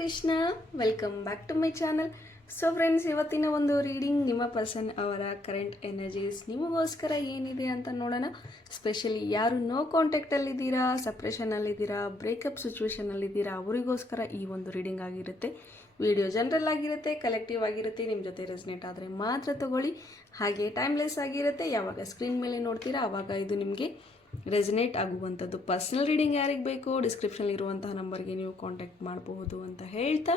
Krishna, welcome back to my channel. So friends, ಇವತ್ತಿನ ಒಂದು reading ನಿಮ್ಮ ಪರ್ಸನ್ ಅವರ ಕರೆಂಟ್ ಎನರ್ಜೀಸ್ ನಿಮಗೋಸ್ಕರ ಏನಿದೆ ಅಂತ ನೋಡೋಣ. ಸ್ಪೆಷಲಿ ಯಾರು ನೋ ಕಾಂಟ್ಯಾಕ್ಟಲ್ಲಿದ್ದೀರಾ, ಸಪ್ರೆಷನಲ್ಲಿದ್ದೀರಾ, ಬ್ರೇಕಪ್ ಸಿಚುವೇಷನಲ್ಲಿದ್ದೀರಾ, ಅವರಿಗೋಸ್ಕರ ಈ ಒಂದು ರೀಡಿಂಗ್ ಆಗಿರುತ್ತೆ. ವಿಡಿಯೋ ಜನರಲ್ ಆಗಿರುತ್ತೆ, ಕಲೆಕ್ಟಿವ್ ಆಗಿರುತ್ತೆ. ನಿಮ್ಮ ಜೊತೆ ರೆಸನೇಟ್ ಆದರೆ ಮಾತ್ರ ತಗೊಳ್ಳಿ. ಹಾಗೆ ಟೈಮ್ಲೆಸ್ ಆಗಿರುತ್ತೆ. ಯಾವಾಗ ಸ್ಕ್ರೀನ್ ಮೇಲೆ ನೋಡ್ತೀರಾ ಆವಾಗ ಇದು ನಿಮಗೆ ರೆಸನೇಟ್ ಆಗುವಂಥದ್ದು. ಪರ್ಸನಲ್ ರೀಡಿಂಗ್ ಯಾರಿಗೆ ಬೇಕೋ ಡಿಸ್ಕ್ರಿಪ್ಷನ್ ಇರುವಂತಹ ನಂಬರ್ಗೆ ನೀವು ಕಾಂಟ್ಯಾಕ್ಟ್ ಮಾಡಬಹುದು ಅಂತ ಹೇಳ್ತಾ,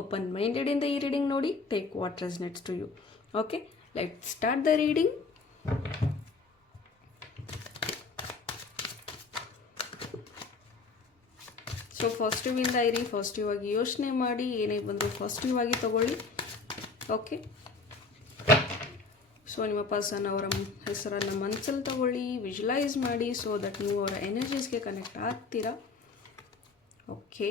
ಓಪನ್ ಮೈಂಡೆಡಿಂದ ಈ ರೀಡಿಂಗ್ ನೋಡಿ. Take what resonates to you. Okay, let start the reading. So positive ಇಂದ ಇರಿ, ಪಾಸಿಟಿವ್ ಆಗಿ ಯೋಚನೆ ಮಾಡಿ, ಏನೇ ಬಂದು ಪಾಸಿಟಿವ್ ಆಗಿ ತಗೊಳ್ಳಿ. ಓಕೆ, ಸೊ ನಿಮ್ಮ ಪರ್ಸನ್ ಅವರ ಹೆಸರನ್ನು ಮನಸ್ಸಲ್ಲಿ ತಗೊಳ್ಳಿ, ವಿಜುವಲೈಸ್ ಮಾಡಿ, ಸೊ ದಟ್ ನೀವು ಅವರ ಎನರ್ಜೀಸ್ಗೆ ಕನೆಕ್ಟ್ ಆಗ್ತೀರಾ. Okay,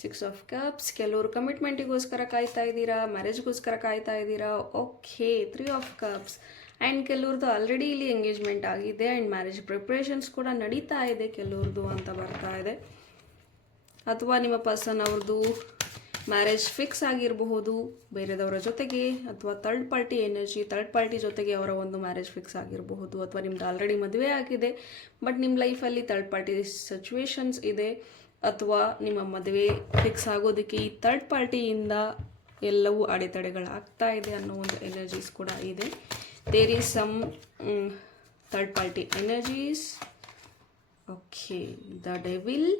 6 of cups. ಕೆಲವರು ಕಮಿಟ್ಮೆಂಟಿಗೋಸ್ಕರ ಕಾಯ್ತಾ ಇದ್ದೀರಾ, ಮ್ಯಾರೇಜ್ಗೋಸ್ಕರ ಕಾಯ್ತಾ ಇದ್ದೀರಾ. Okay, 3 of cups. ಆ್ಯಂಡ್ ಕೆಲವ್ರದ್ದು ಆಲ್ರೆಡಿ ಇಲ್ಲಿ ಎಂಗೇಜ್ಮೆಂಟ್ ಆಗಿದೆ ಆ್ಯಂಡ್ ಮ್ಯಾರೇಜ್ ಪ್ರಿಪ್ರೇಷನ್ಸ್ ಕೂಡ ನಡೀತಾ ಇದೆ ಕೆಲವ್ರದ್ದು ಅಂತ ಬರ್ತಾ ಇದೆ. ಅಥವಾ ನಿಮ್ಮ ಪರ್ಸನ್ ಅವ್ರದ್ದು ಮ್ಯಾರೇಜ್ ಫಿಕ್ಸ್ ಆಗಿರಬಹುದು ಬೇರೆದವರ ಜೊತೆಗೆ, ಅಥವಾ third party energy, third party ಜೊತೆಗೆ ಅವರ ಒಂದು ಮ್ಯಾರೇಜ್ ಫಿಕ್ಸ್ ಆಗಿರಬಹುದು. ಅಥವಾ ನಿಮ್ದು ಆಲ್ರೆಡಿ ಮದುವೆ ಆಗಿದೆ ಬಟ್ ನಿಮ್ಮ ಲೈಫಲ್ಲಿ ಥರ್ಡ್ ಪಾರ್ಟಿ ಸಿಚುವೇಶನ್ಸ್ ಇದೆ, ಅಥವಾ ನಿಮ್ಮ ಮದುವೆ ಫಿಕ್ಸ್ ಆಗೋದಕ್ಕೆ ಈ ಥರ್ಡ್ ಪಾರ್ಟಿಯಿಂದ ಎಲ್ಲವೂ ಅಡೆತಡೆಗಳಾಗ್ತಾ ಇದೆ ಅನ್ನೋ ಒಂದು ಎನರ್ಜೀಸ್ ಕೂಡ ಇದೆ. There is some third party energies. Okay, the devil.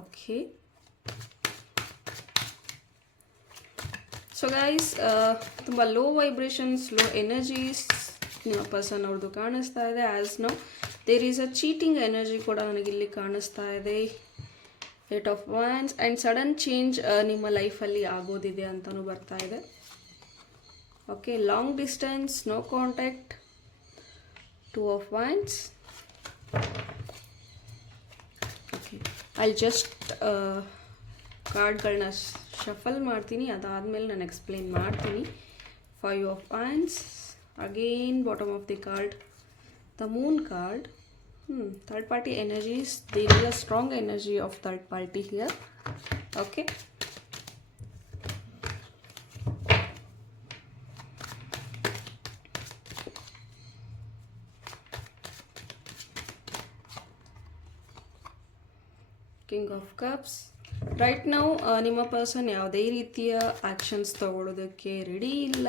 Okay, so guys, ತುಂಬ ಲೋ ವೈಬ್ರೇಷನ್ಸ್, ಲೋ ಎನರ್ಜೀಸ್ ನಿಮ್ಮ ಪರ್ಸನ್ ಅವ್ರದ್ದು ಕಾಣಿಸ್ತಾ ಇದೆ. As now there is a cheating energy ಕೂಡ ನನಗಿಲ್ಲಿ ಕಾಣಿಸ್ತಾ ಇದೆ. 8 of wands and sudden change ನಿಮ್ಮ ಲೈಫಲ್ಲಿ ಆಗೋದಿದೆ ಅಂತಲೂ ಬರ್ತಾ ಇದೆ. Okay, long distance, no contact. 2 of wands. Okay, ಅಲ್ಲಿ ಜಸ್ಟ್ ಕಾರ್ಡ್ಗಳನ್ನ ಶಫಲ್ ಮಾಡ್ತೀನಿ, ಅದಾದಮೇಲೆ ನಾನು ಎಕ್ಸ್ಪ್ಲೇನ್ ಮಾಡ್ತೀನಿ. 5 of wands. Again bottom of the card, the moon card. Third party energies. There is a strong energy of third party here. Okay, king of cups. Right now ನಿಮ್ಮ person ಯಾವುದೇ ರೀತಿಯ actions ತಗೊಳ್ಳೋದಕ್ಕೆ ready ಇಲ್ಲ,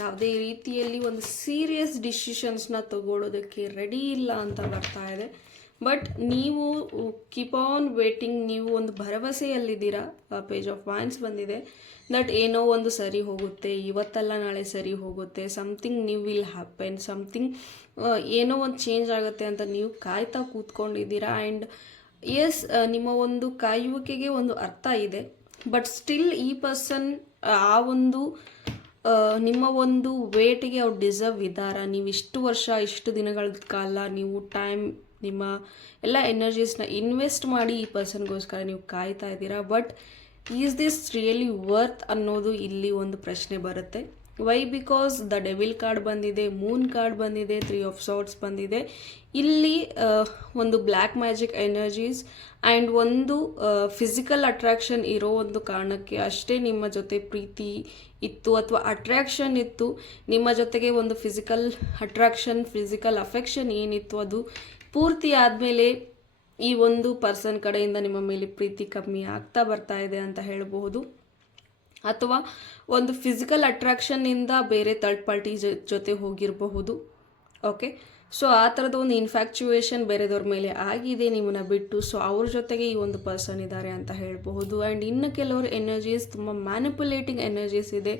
ಯಾವುದೇ ರೀತಿಯಲ್ಲಿ ಒಂದು serious ಡಿಸಿಷನ್ಸ್ನ ತಗೊಳ್ಳೋದಕ್ಕೆ ready ಇಲ್ಲ ಅಂತ ಬರ್ತಾ ಇದೆ. ಬಟ್ ನೀವು ಕೀಪ್ ಆನ್ ವೇಟಿಂಗ್, ನೀವು ಒಂದು ಭರವಸೆಯಲ್ಲಿದ್ದೀರಾ. ಪೇಜ್ ಆಫ್ ವಾಂಡ್ಸ್ ಬಂದಿದೆ. ದಟ್ ಏನೋ ಒಂದು ಸರಿ ಹೋಗುತ್ತೆ, ಇವತ್ತಲ್ಲ ನಾಳೆ ಸರಿ ಹೋಗುತ್ತೆ, something new will happen, something ಏನೋ ಒಂದು ಚೇಂಜ್ ಆಗುತ್ತೆ ಅಂತ ನೀವು ಕಾಯ್ತಾ ಕೂತ್ಕೊಂಡಿದ್ದೀರಾ. ಆ್ಯಂಡ್ ಎಸ್, ನಿಮ್ಮ ಒಂದು ಕಾಯುವಿಕೆಗೆ ಒಂದು ಅರ್ಥ ಇದೆ. ಬಟ್ ಸ್ಟಿಲ್ ಈ ಪರ್ಸನ್ ಆ ಒಂದು ನಿಮ್ಮ ಒಂದು ವೇಟಿಗೆ ಅವ್ರು ಡಿಸರ್ವ್ ಇದ್ದಾರಾ. ನೀವು ಇಷ್ಟು ವರ್ಷ, ಇಷ್ಟು ದಿನಗಳ ಕಾಲ ನೀವು ಟೈಮ್, ನಿಮ್ಮ ಎಲ್ಲ ಎನರ್ಜೀಸ್ನ ಇನ್ವೆಸ್ಟ್ ಮಾಡಿ ಈ ಪರ್ಸನ್ಗೋಸ್ಕರ ನೀವು ಕಾಯ್ತಾ ಇದ್ದೀರಾ. But is this really worth ಅನ್ನೋದು ಇಲ್ಲಿ ಒಂದು ಪ್ರಶ್ನೆ ಬರುತ್ತೆ. Why? Because the devil card ಬಂದಿದೆ, ಮೂನ್ ಕಾರ್ಡ್ ಬಂದಿದೆ, 3 ಆಫ್ ಸಾರ್ಟ್ಸ್ ಬಂದಿದೆ. ಇಲ್ಲಿ ಒಂದು ಬ್ಲ್ಯಾಕ್ ಮ್ಯಾಜಿಕ್ ಎನರ್ಜೀಸ್ ಆ್ಯಂಡ್ ಒಂದು ಫಿಸಿಕಲ್ ಅಟ್ರಾಕ್ಷನ್ ಇರೋ ಒಂದು ಕಾರಣಕ್ಕೆ ಅಷ್ಟೇ ನಿಮ್ಮ ಜೊತೆ ಪ್ರೀತಿ ಇತ್ತು ಅಥವಾ ಅಟ್ರಾಕ್ಷನ್ ಇತ್ತು. ನಿಮ್ಮ ಜೊತೆಗೆ ಒಂದು ಫಿಸಿಕಲ್ ಅಟ್ರಾಕ್ಷನ್, ಫಿಸಿಕಲ್ ಅಫೆಕ್ಷನ್ ಏನಿತ್ತು ಅದು ಪೂರ್ತಿ ಆದಮೇಲೆ ಈ ಒಂದು ಪರ್ಸನ್ ಕಡೆಯಿಂದ ನಿಮ್ಮ ಮೇಲೆ ಪ್ರೀತಿ ಕಮ್ಮಿ ಆಗ್ತಾ ಬರ್ತಾ ಇದೆ ಅಂತ ಹೇಳಬಹುದು. ಅಥವಾ ಒಂದು ಫಿಸಿಕಲ್ ಅಟ್ರಾಕ್ಷನ್ನಿಂದ ಬೇರೆ ಥರ್ಡ್ ಪಾರ್ಟಿ ಜೊತೆ ಹೋಗಿರಬಹುದು. ಓಕೆ, ಸೊ ಆ ಥರದ ಒಂದು ಇನ್ಫ್ಯಾಕ್ಚುಯೇಷನ್ ಬೇರೆದವ್ರ ಮೇಲೆ ಆಗಿದೆ ನಿಮ್ಮನ್ನ ಬಿಟ್ಟು. ಸೊ ಅವ್ರ ಜೊತೆಗೆ ಈ ಒಂದು ಪರ್ಸನ್ ಇದ್ದಾರೆ ಅಂತ ಹೇಳಬಹುದು. ಆ್ಯಂಡ್ ಇನ್ನು ಕೆಲವರು ಎನರ್ಜೀಸ್ ತುಂಬ ಮ್ಯಾನಿಪುಲೇಟಿಂಗ್ ಎನರ್ಜೀಸ್ ಇದೆ,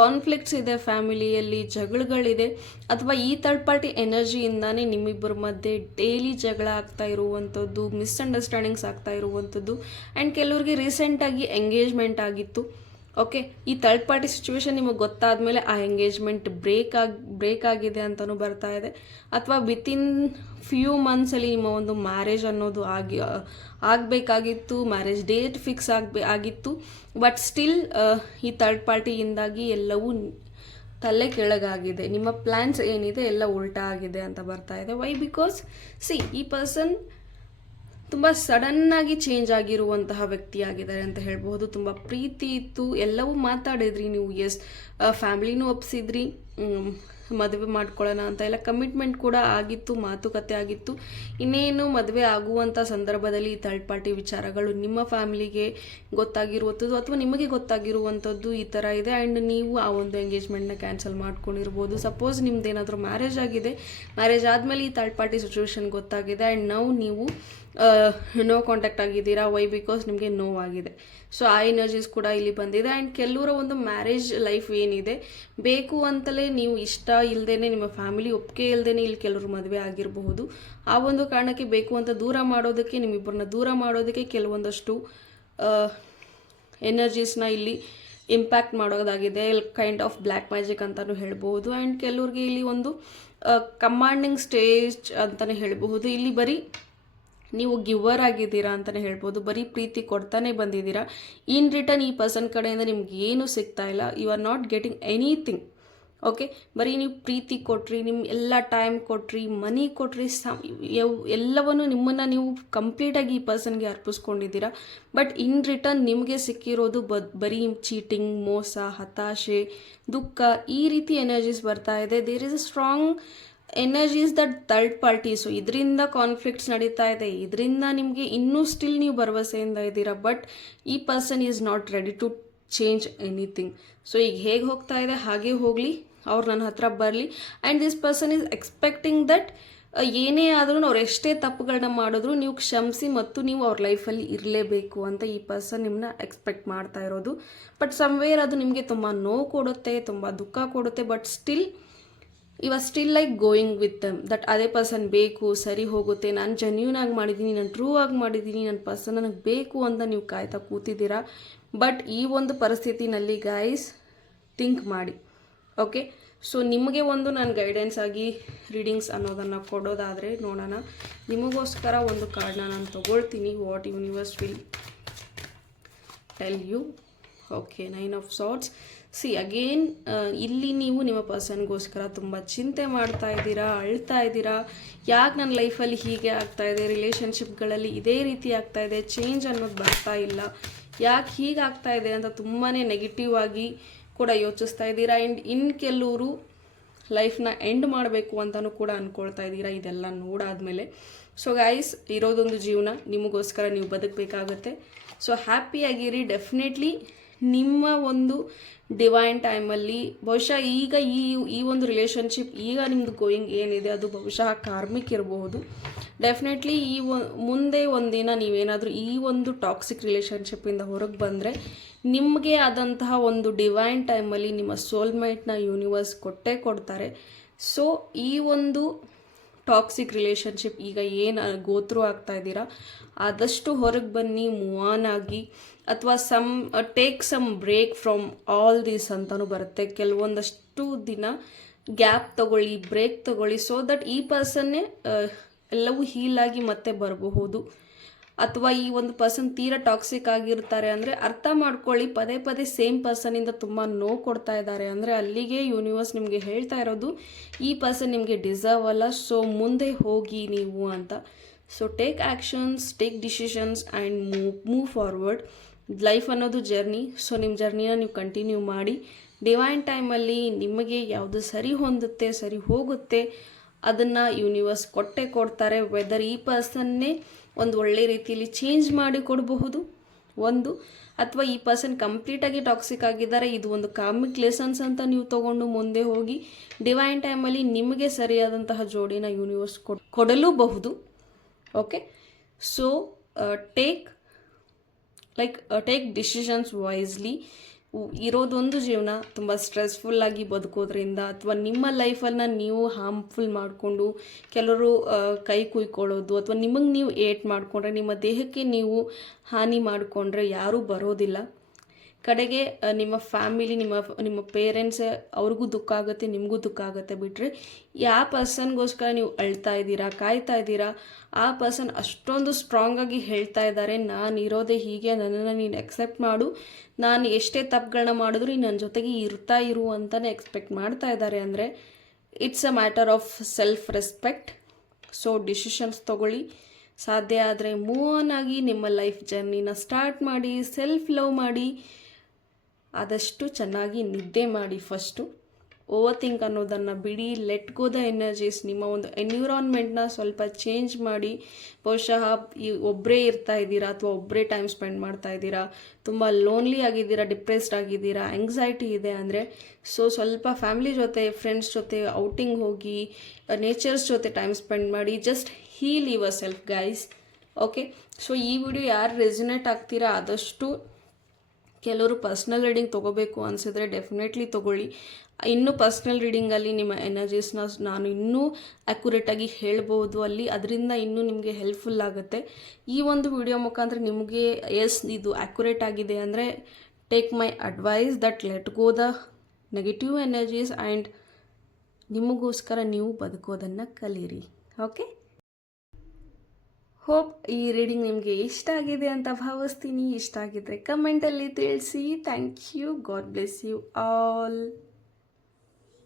ಕಾನ್ಫ್ಲಿಕ್ಟ್ಸ್ ಇದೆ, ಫ್ಯಾಮಿಲಿಯಲ್ಲಿ ಜಗಳಗಳಿದೆ, ಅಥವಾ ಈ ಥರ್ಡ್ ಪಾರ್ಟಿ ಎನರ್ಜಿಯಿಂದಾನೇ ನಿಮ್ಮಿಬ್ಬರ ಮಧ್ಯೆ ಡೈಲಿ ಜಗಳ ಆಗ್ತಾ ಇರುವಂಥದ್ದು, ಮಿಸ್ಅಂಡರ್ಸ್ಟ್ಯಾಂಡಿಂಗ್ಸ್ ಆಗ್ತಾ ಇರುವಂಥದ್ದು. ಆ್ಯಂಡ್ ಕೆಲವ್ರಿಗೆ ರೀಸೆಂಟಾಗಿ ಎಂಗೇಜ್ಮೆಂಟ್ ಆಗಿತ್ತು. ಓಕೆ, ಈ ಥರ್ಡ್ ಪಾರ್ಟಿ ಸಿಚುವೇಶನ್ ನಿಮಗೆ ಗೊತ್ತಾದ ಮೇಲೆ ಆ ಎಂಗೇಜ್ಮೆಂಟ್ ಬ್ರೇಕ್ ಆಗಿದೆ ಅಂತಲೂ ಬರ್ತಾ ಇದೆ. ಅಥವಾ ವಿತಿನ್ ಫ್ಯೂ ಮಂತ್ಸಲ್ಲಿ ನಿಮ್ಮ ಒಂದು ಮ್ಯಾರೇಜ್ ಅನ್ನೋದು ಆಗಬೇಕಾಗಿತ್ತು, ಮ್ಯಾರೇಜ್ ಡೇಟ್ ಫಿಕ್ಸ್ ಆಗಿತ್ತು. ಬಟ್ ಸ್ಟಿಲ್ ಈ ಥರ್ಡ್ ಪಾರ್ಟಿಯಿಂದಾಗಿ ಎಲ್ಲವೂ ತಲೆ ಕೆಳಗಾಗಿದೆ. ನಿಮ್ಮ ಪ್ಲ್ಯಾನ್ಸ್ ಏನಿದೆ ಎಲ್ಲ ಉಲ್ಟಾ ಆಗಿದೆ ಅಂತ ಬರ್ತಾ ಇದೆ. ವೈ? ಬಿಕಾಸ್ ಈ ಪರ್ಸನ್ ತುಂಬ ಸಡನ್ನಾಗಿ ಚೇಂಜ್ ಆಗಿರುವಂತಹ ವ್ಯಕ್ತಿಯಾಗಿದ್ದಾರೆ ಅಂತ ಹೇಳ್ಬೋದು. ತುಂಬ ಪ್ರೀತಿ ಇತ್ತು, ಎಲ್ಲವೂ ಮಾತಾಡಿದ್ರಿ ನೀವು, ಫ್ಯಾಮಿಲಿನೂ ಒಪ್ಸಿದ್ರಿ, ಮದುವೆ ಮಾಡ್ಕೊಳ್ಳೋಣ ಅಂತ ಎಲ್ಲ ಕಮಿಟ್ಮೆಂಟ್ ಕೂಡ ಆಗಿತ್ತು, ಮಾತುಕತೆ ಆಗಿತ್ತು. ಇನ್ನೇನು ಮದುವೆ ಆಗುವಂಥ ಸಂದರ್ಭದಲ್ಲಿ ಥರ್ಡ್ ಪಾರ್ಟಿ ವಿಚಾರಗಳು ನಿಮ್ಮ ಫ್ಯಾಮಿಲಿಗೆ ಗೊತ್ತಾಗಿರುವಂಥದ್ದು ಅಥವಾ ನಿಮಗೆ ಗೊತ್ತಾಗಿರುವಂಥದ್ದು ಈ ಥರ ಇದೆ. ಆ್ಯಂಡ್ ನೀವು ಆ ಒಂದು ಎಂಗೇಜ್ಮೆಂಟ್ನ ಕ್ಯಾನ್ಸಲ್ ಮಾಡ್ಕೊಂಡಿರ್ಬೋದು. ಸಪೋಸ್ ನಿಮ್ದೇನಾದರೂ ಮ್ಯಾರೇಜ್ ಆಗಿದೆ, ಮ್ಯಾರೇಜ್ ಆದಮೇಲೆ ಈ ಥರ್ಡ್ ಪಾರ್ಟಿ ಸಿಚುವೇಶನ್ ಗೊತ್ತಾಗಿದೆ ಆ್ಯಂಡ್ ನೀವು ನೋ ಕಾಂಟ್ಯಾಕ್ಟ್ ಆಗಿದ್ದೀರಾ. ವೈ? ಬಿಕಾಸ್ ನಿಮಗೆ ನೋವಾಗಿದೆ. ಸೊ ಆ ಎನರ್ಜೀಸ್ ಕೂಡ ಇಲ್ಲಿ ಬಂದಿದೆ. ಆ್ಯಂಡ್ ಕೆಲವರ ಒಂದು ಮ್ಯಾರೇಜ್ ಲೈಫ್ ಏನಿದೆ, ಬೇಕು ಅಂತಲೇ ನೀವು ಇಷ್ಟ ಇಲ್ಲದೇನೆ, ನಿಮ್ಮ ಫ್ಯಾಮಿಲಿ ಒಪ್ಪಿಗೆ ಇಲ್ಲದೇನೆ ಇಲ್ಲಿ ಕೆಲವರು ಮದುವೆ ಆಗಿರಬಹುದು. ಆ ಒಂದು ಕಾರಣಕ್ಕೆ ಬೇಕು ಅಂತ ದೂರ ಮಾಡೋದಕ್ಕೆ, ನಿಮ್ಮಿಬ್ಬರನ್ನ ದೂರ ಮಾಡೋದಕ್ಕೆ ಕೆಲವೊಂದಷ್ಟು ಎನರ್ಜೀಸ್ನ ಇಲ್ಲಿ ಇಂಪ್ಯಾಕ್ಟ್ ಮಾಡೋದಾಗಿದೆ. ಕೈಂಡ್ ಆಫ್ ಬ್ಲ್ಯಾಕ್ ಮ್ಯಾಜಿಕ್ ಅಂತಲೂ ಹೇಳ್ಬೋದು. ಆ್ಯಂಡ್ ಕೆಲವ್ರಿಗೆ ಇಲ್ಲಿ ಒಂದು ಕಮಾಂಡಿಂಗ್ ಸ್ಟೇಜ್ ಅಂತಲೇ ಹೇಳ್ಬಹುದು. ಇಲ್ಲಿ ಬರೀ ನೀವು ಗಿವರ್ ಆಗಿದ್ದೀರಾ ಅಂತಲೇ ಹೇಳ್ಬೋದು. ಬರೀ ಪ್ರೀತಿ ಕೊಡ್ತಾನೆ ಬಂದಿದ್ದೀರಾ. ಇನ್ ರಿಟರ್ನ್ ಈ ಪರ್ಸನ್ ಕಡೆಯಿಂದ ನಿಮ್ಗೆ ಏನೂ ಸಿಗ್ತಾ ಇಲ್ಲ. You are not getting anything. Okay, ಬರೀ ನೀವು ಪ್ರೀತಿ ಕೊಟ್ರಿ, ನಿಮ್ಮ ಎಲ್ಲ ಟೈಮ್ ಕೊಟ್ರಿ, ಮನಿ ಕೊಟ್ರಿ, ಎಲ್ಲವನ್ನು ನಿಮ್ಮನ್ನು ನೀವು ಕಂಪ್ಲೀಟಾಗಿ ಈ ಪರ್ಸನ್ಗೆ ಅರ್ಪಿಸ್ಕೊಂಡಿದ್ದೀರಾ. ಬಟ್ ಇನ್ ರಿಟರ್ನ್ ನಿಮಗೆ ಸಿಕ್ಕಿರೋದು ಬರೀ ಚೀಟಿಂಗ್, ಮೋಸ, ಹತಾಶೆ, ದುಃಖ, ಈ ರೀತಿ ಎನರ್ಜೀಸ್ ಬರ್ತಾ ಇದೆ. There is a strong energies that third party. So ಇದರಿಂದ ಕಾನ್ಫ್ಲಿಕ್ಟ್ಸ್ ನಡೀತಾ ಇದೆ, ಇದರಿಂದ ನಿಮಗೆ ಇನ್ನೂ ಸ್ಟಿಲ್ ನೀವು ಭರವಸೆಯಿಂದ ಇದ್ದೀರಾ. ಬಟ್ ಈ person is not ready to change anything. So ಈಗ ಹೇಗೆ ಹೋಗ್ತಾ ಇದೆ ಹಾಗೆ ಹೋಗಲಿ, ಅವ್ರು ನನ್ನ ಹತ್ರ ಬರಲಿ. And this person is expecting that ಏನೇ ಆದ್ರೂ ಅವ್ರು ಎಷ್ಟೇ ತಪ್ಪುಗಳನ್ನ ಮಾಡಿದ್ರು ನೀವು ಕ್ಷಮಿಸಿ ಮತ್ತು ನೀವು ಅವ್ರ ಲೈಫಲ್ಲಿ ಇರಲೇಬೇಕು ಅಂತ ಈ ಪರ್ಸನ್ ನಿಮ್ಮನ್ನ ಎಕ್ಸ್ಪೆಕ್ಟ್ ಮಾಡ್ತಾ ಇರೋದು. ಬಟ್ ಸಮ್ವೇರ್ ಅದು ನಿಮಗೆ ತುಂಬ ನೋವು ಕೊಡುತ್ತೆ, ತುಂಬ ದುಃಖ ಕೊಡುತ್ತೆ. But still you are still like going with them. That ಅದೇ ಪರ್ಸನ್ ಬೇಕು, ಸರಿ ಹೋಗುತ್ತೆ, ನಾನು ಜೆನ್ಯೂನ್ ಆಗಿ ಮಾಡಿದ್ದೀನಿ, ನಾನು ಟ್ರೂ ಆಗಿ ಮಾಡಿದ್ದೀನಿ, ನನ್ನ ಪರ್ಸನ್ ನನಗೆ ಬೇಕು ಅಂತ ನೀವು ಕಾಯ್ತಾ ಕೂತಿದ್ದೀರಾ. ಬಟ್ ಈ ಒಂದು ಪರಿಸ್ಥಿತಿನಲ್ಲಿ ಗೈಸ್ ಥಿಂಕ್ ಮಾಡಿ. ಓಕೆ, ಸೊ ನಿಮಗೆ ಒಂದು ನಾನು ಗೈಡೆನ್ಸ್ ಆಗಿ ರೀಡಿಂಗ್ಸ್ ಅನ್ನೋದನ್ನು ಕೊಡೋದಾದರೆ ನೋಡೋಣ. ನಿಮಗೋಸ್ಕರ ಒಂದು ಕಾರ್ಡ್ನ ನಾನು ತೊಗೊಳ್ತೀನಿ. What universe will tell you. Okay, 9 of swords. See again, ಇಲ್ಲಿ ನೀವು ನಿಮ್ಮ ಪರ್ಸನ್ಗೋಸ್ಕರ ತುಂಬ ಚಿಂತೆ ಮಾಡ್ತಾ ಇದ್ದೀರಾ, ಅಳ್ತಾ ಇದ್ದೀರಾ. ಯಾಕೆ ನನ್ನ ಲೈಫಲ್ಲಿ ಹೀಗೆ ಆಗ್ತಾ ಇದೆ, ರಿಲೇಷನ್ಶಿಪ್ಗಳಲ್ಲಿ ಇದೇ ರೀತಿ ಆಗ್ತಾ ಇದೆ, ಚೇಂಜ್ ಅನ್ನೋದು ಬರ್ತಾ ಇಲ್ಲ, ಯಾಕೆ ಹೀಗೆ ಆಗ್ತಾ ಇದೆ ಅಂತ ತುಂಬಾ ನೆಗೆಟಿವ್ ಆಗಿ ಕೂಡ ಯೋಚಿಸ್ತಾ ಇದ್ದೀರಾ. ಆ್ಯಂಡ್ ಕೆಲವರು ಲೈಫ್ನ ಎಂಡ್ ಮಾಡಬೇಕು ಅಂತಲೂ ಕೂಡ ಅಂದ್ಕೊಳ್ತಾ ಇದ್ದೀರಾ ಇದೆಲ್ಲ ನೋಡಾದ್ಮೇಲೆ. ಸೊ ಗೈಸ್, ಇರೋದೊಂದು ಜೀವನ, ನಿಮಗೋಸ್ಕರ ನೀವು ಬದುಕಬೇಕಾಗತ್ತೆ. ಸೊ ಹ್ಯಾಪಿಯಾಗಿರಿ. ಡೆಫಿನೆಟ್ಲಿ ನಿಮ್ಮ ಒಂದು ಡಿವೈನ್ ಟೈಮಲ್ಲಿ ಬಹುಶಃ ಈಗ ಈ ಒಂದು ರಿಲೇಷನ್ಶಿಪ್, ಈಗ ನಿಮ್ಮದು ಗೋಯಿಂಗ್ ಏನಿದೆ ಅದು ಬಹುಶಃ ಕಾರ್ಮಿಕ್ ಇರಬಹುದು. ಡೆಫಿನೆಟ್ಲಿ ಮುಂದೆ ಒಂದಿನ ನೀವೇನಾದರೂ ಈ ಒಂದು ಟಾಕ್ಸಿಕ್ ರಿಲೇಷನ್ಶಿಪ್ಪಿಂದ ಹೊರಗೆ ಬಂದರೆ ನಿಮಗೆ ಆದಂತಹ ಒಂದು ಡಿವೈನ್ ಟೈಮಲ್ಲಿ ನಿಮ್ಮ ಸೋಲ್ಮೇಟ್ನ ಯೂನಿವರ್ಸ್ ಕೊಟ್ಟೇ ಕೊಡ್ತಾರೆ. ಸೊ ಈ ಒಂದು ಟಾಕ್ಸಿಕ್ ರಿಲೇಷನ್ಶಿಪ್ ಈಗ ಏನು ಗೋತ್ರು ಆಗ್ತಾ ಇದ್ದೀರಾ ಆದಷ್ಟು ಹೊರಗೆ ಬನ್ನಿ, ಮೂವ್ ಆನ್ ಆಗಿ, ಅಥವಾ take some break from all this ಅಂತಲೂ ಬರುತ್ತೆ. ಕೆಲವೊಂದಷ್ಟು ದಿನ ಗ್ಯಾಪ್ ತಗೊಳ್ಳಿ, ಬ್ರೇಕ್ ತಗೊಳ್ಳಿ, ಸೊ ದಟ್ ಈ ಪರ್ಸನ್ನೇ ಎಲ್ಲವೂ ಹೀಲಾಗಿ ಮತ್ತೆ ಬರಬಹುದು. ಅಥವಾ ಈ ಒಂದು ಪರ್ಸನ್ ತೀರಾ ಟಾಕ್ಸಿಕ್ ಆಗಿರ್ತಾರೆ ಅಂದರೆ ಅರ್ಥ ಮಾಡ್ಕೊಳ್ಳಿ, ಪದೇ ಪದೇ ಸೇಮ್ ಪರ್ಸನಿಂದ ತುಂಬ ನೋವು ಕೊಡ್ತಾ ಇದ್ದಾರೆ ಅಂದರೆ ಅಲ್ಲಿಗೆ ಯೂನಿವರ್ಸ್ ನಿಮಗೆ ಹೇಳ್ತಾ ಇರೋದು ಈ ಪರ್ಸನ್ ನಿಮಗೆ ಡಿಸರ್ವ್ ಅಲ್ಲ, ಸೊ ಮುಂದೆ ಹೋಗಿ ನೀವು ಅಂತ. So take actions, take decisions and move forward. Life ಅನ್ನೋದು ಜರ್ನಿ. ಸೊ ನಿಮ್ಮ ಜರ್ನಿನ ನೀವು ಕಂಟಿನ್ಯೂ ಮಾಡಿ. ಡಿವೈನ್ ಟೈಮಲ್ಲಿ ನಿಮಗೆ ಯಾವುದು ಸರಿ ಹೊಂದುತ್ತೆ, ಸರಿ ಹೋಗುತ್ತೆ, ಅದನ್ನು ಯೂನಿವರ್ಸ್ ಕೊಟ್ಟೆ ಕೊಡ್ತಾರೆ. ವೆದರ್ ಈ ಪರ್ಸನ್ನೇ ಒಂದು ಒಳ್ಳೆ ರೀತಿಯಲ್ಲಿ ಚೇಂಜ್ ಮಾಡಿ ಕೊಡಬಹುದು ಒಂದು, ಅಥವಾ ಈ ಪರ್ಸನ್ ಕಂಪ್ಲೀಟಾಗಿ ಟಾಕ್ಸಿಕ್ ಆಗಿದ್ದಾರೆ, ಇದು ಒಂದು ಕಾರ್ಮಿಕ್ ಲೆಸನ್ಸ್ ಅಂತ ನೀವು ತೊಗೊಂಡು ಮುಂದೆ ಹೋಗಿ ಡಿವೈನ್ ಟೈಮಲ್ಲಿ ನಿಮಗೆ ಸರಿಯಾದಂತಹ ಜೋಡಿನ ಯೂನಿವರ್ಸ್ ಕೊಡಲೂಬಹುದು. Okay, so take decisions wisely. ಇರೋದೊಂದು ಜೀವನ, ತುಂಬ ಸ್ಟ್ರೆಸ್ಫುಲ್ಲಾಗಿ ಬದುಕೋದ್ರಿಂದ ಅಥವಾ ನಿಮ್ಮ ಲೈಫನ್ನು ನೀವು ಹಾರ್ಮ್ಫುಲ್ ಮಾಡಿಕೊಂಡು ಕೆಲವರು ಕೈ ಕುಯ್ಕೊಳ್ಳೋದು ಅಥವಾ ನಿಮಗೆ ನೀವು ಏಟ್ ಮಾಡಿಕೊಂಡ್ರೆ, ನಿಮ್ಮ ದೇಹಕ್ಕೆ ನೀವು ಹಾನಿ ಮಾಡಿಕೊಂಡ್ರೆ ಯಾರೂ ಬರೋದಿಲ್ಲ. ಕಡೆಗೆ ನಿಮ್ಮ ಫ್ಯಾಮಿಲಿ, ನಿಮ್ಮ ಪೇರೆಂಟ್ಸ್ ಅವ್ರಿಗೂ ದುಃಖ ಆಗುತ್ತೆ, ನಿಮಗೂ ದುಃಖ ಆಗುತ್ತೆ. ಬಿಟ್ಟರೆ ಯಾವ ಪರ್ಸನ್ಗೋಸ್ಕರ ನೀವು ಅಳ್ತಾ ಇದ್ದೀರಾ, ಕಾಯ್ತಾ ಇದ್ದೀರಾ, ಆ ಪರ್ಸನ್ ಅಷ್ಟೊಂದು ಸ್ಟ್ರಾಂಗಾಗಿ ಹೇಳ್ತಾ ಇದ್ದಾರೆ, ನಾನು ಇರೋದೇ ಹೀಗೆ, ನನ್ನನ್ನು ನೀನು ಎಕ್ಸೆಪ್ಟ್ ಮಾಡು, ನಾನು ಎಷ್ಟೇ ತಪ್ಪುಗಳನ್ನ ಮಾಡಿದ್ರು ನೀನು ನನ್ನ ಜೊತೆಗೆ ಇರ್ತಾ ಇರು ಅಂತಲೇ ಎಕ್ಸ್ಪೆಕ್ಟ್ ಮಾಡ್ತಾ ಇದ್ದಾರೆ ಅಂದರೆ it's a matter of self respect. So decisions ತೊಗೊಳ್ಳಿ, ಸಾಧ್ಯ ಆದರೆ ಮೂವ್ ಆನ್ ಆಗಿ ನಿಮ್ಮ ಲೈಫ್ ಜರ್ನಿನ ಸ್ಟಾರ್ಟ್ ಮಾಡಿ, ಸೆಲ್ಫ್ ಲವ್ ಮಾಡಿ, ಆದಷ್ಟು ಚೆನ್ನಾಗಿ ನಿದ್ದೆ ಮಾಡಿ. ಫಸ್ಟು ಓವರ್ ಥಿಂಕ್ ಅನ್ನೋದನ್ನು ಬಿಡಿ. Let go the energies. ನಿಮ್ಮ ಒಂದು ಎನ್ವಿರಾನ್ಮೆಂಟ್ನ ಸ್ವಲ್ಪ ಚೇಂಜ್ ಮಾಡಿ. ಬಹುಶಃ ಈ ಒಬ್ಬರೇ ಇರ್ತಾ ಇದ್ದೀರಾ ಅಥವಾ ಒಬ್ಬರೇ ಟೈಮ್ ಸ್ಪೆಂಡ್ ಮಾಡ್ತಾ ಇದ್ದೀರಾ, ತುಂಬ ಲೋನ್ಲಿ ಆಗಿದ್ದೀರಾ, ಡಿಪ್ರೆಸ್ಡ್ ಆಗಿದ್ದೀರಾ, ಆಂಗ್ಸೈಟಿ ಇದೆ ಅಂದರೆ ಸ್ವಲ್ಪ ಫ್ಯಾಮಿಲಿ ಜೊತೆ, ಫ್ರೆಂಡ್ಸ್ ಜೊತೆ ಔಟಿಂಗ್ ಹೋಗಿ, ನೇಚರ್ಸ್ ಜೊತೆ ಟೈಮ್ ಸ್ಪೆಂಡ್ ಮಾಡಿ. Just heal yourself guys. Okay, so ಈ ವಿಡಿಯೋ ಯಾರು ರೆಸೊನೇಟ್ ಆಗ್ತೀರಾ ಆದಷ್ಟು ಕೆಲವರು ಪರ್ಸ್ನಲ್ ರೀಡಿಂಗ್ ತೊಗೋಬೇಕು ಅನಿಸಿದ್ರೆ ಡೆಫಿನೆಟ್ಲಿ ತೊಗೊಳ್ಳಿ. ಇನ್ನೂ ಪರ್ಸ್ನಲ್ ರೀಡಿಂಗಲ್ಲಿ ನಿಮ್ಮ ಎನರ್ಜೀಸ್ನ ನಾನು ಇನ್ನೂ ಅಕ್ಯುರೇಟಾಗಿ ಹೇಳ್ಬೋದು ಅಲ್ಲಿ, ಅದರಿಂದ ಇನ್ನೂ ನಿಮಗೆ ಹೆಲ್ಪ್ಫುಲ್ ಆಗುತ್ತೆ. ಈ ಒಂದು ವಿಡಿಯೋ ಮುಖಾಂತರ ನಿಮಗೆ ಇದು ಅಕ್ಯುರೇಟ್ ಆಗಿದೆ ಅಂದರೆ take my advice that let go the negative energies and ನಿಮಗೋಸ್ಕರ ನೀವು ಬದುಕೋದನ್ನು ಕಲೀರಿ. ಓಕೆ, ಹೋಪ್ ಈ ರೀಡಿಂಗ್ ನಿಮಗೆ ಇಷ್ಟ ಆಗಿದೆ ಅಂತ ಭಾವಿಸ್ತೀನಿ. ಇಷ್ಟ ಆಗಿದ್ದರೆ ಕಮೆಂಟಲ್ಲಿ ತಿಳಿಸಿ. Thank you. God bless you all.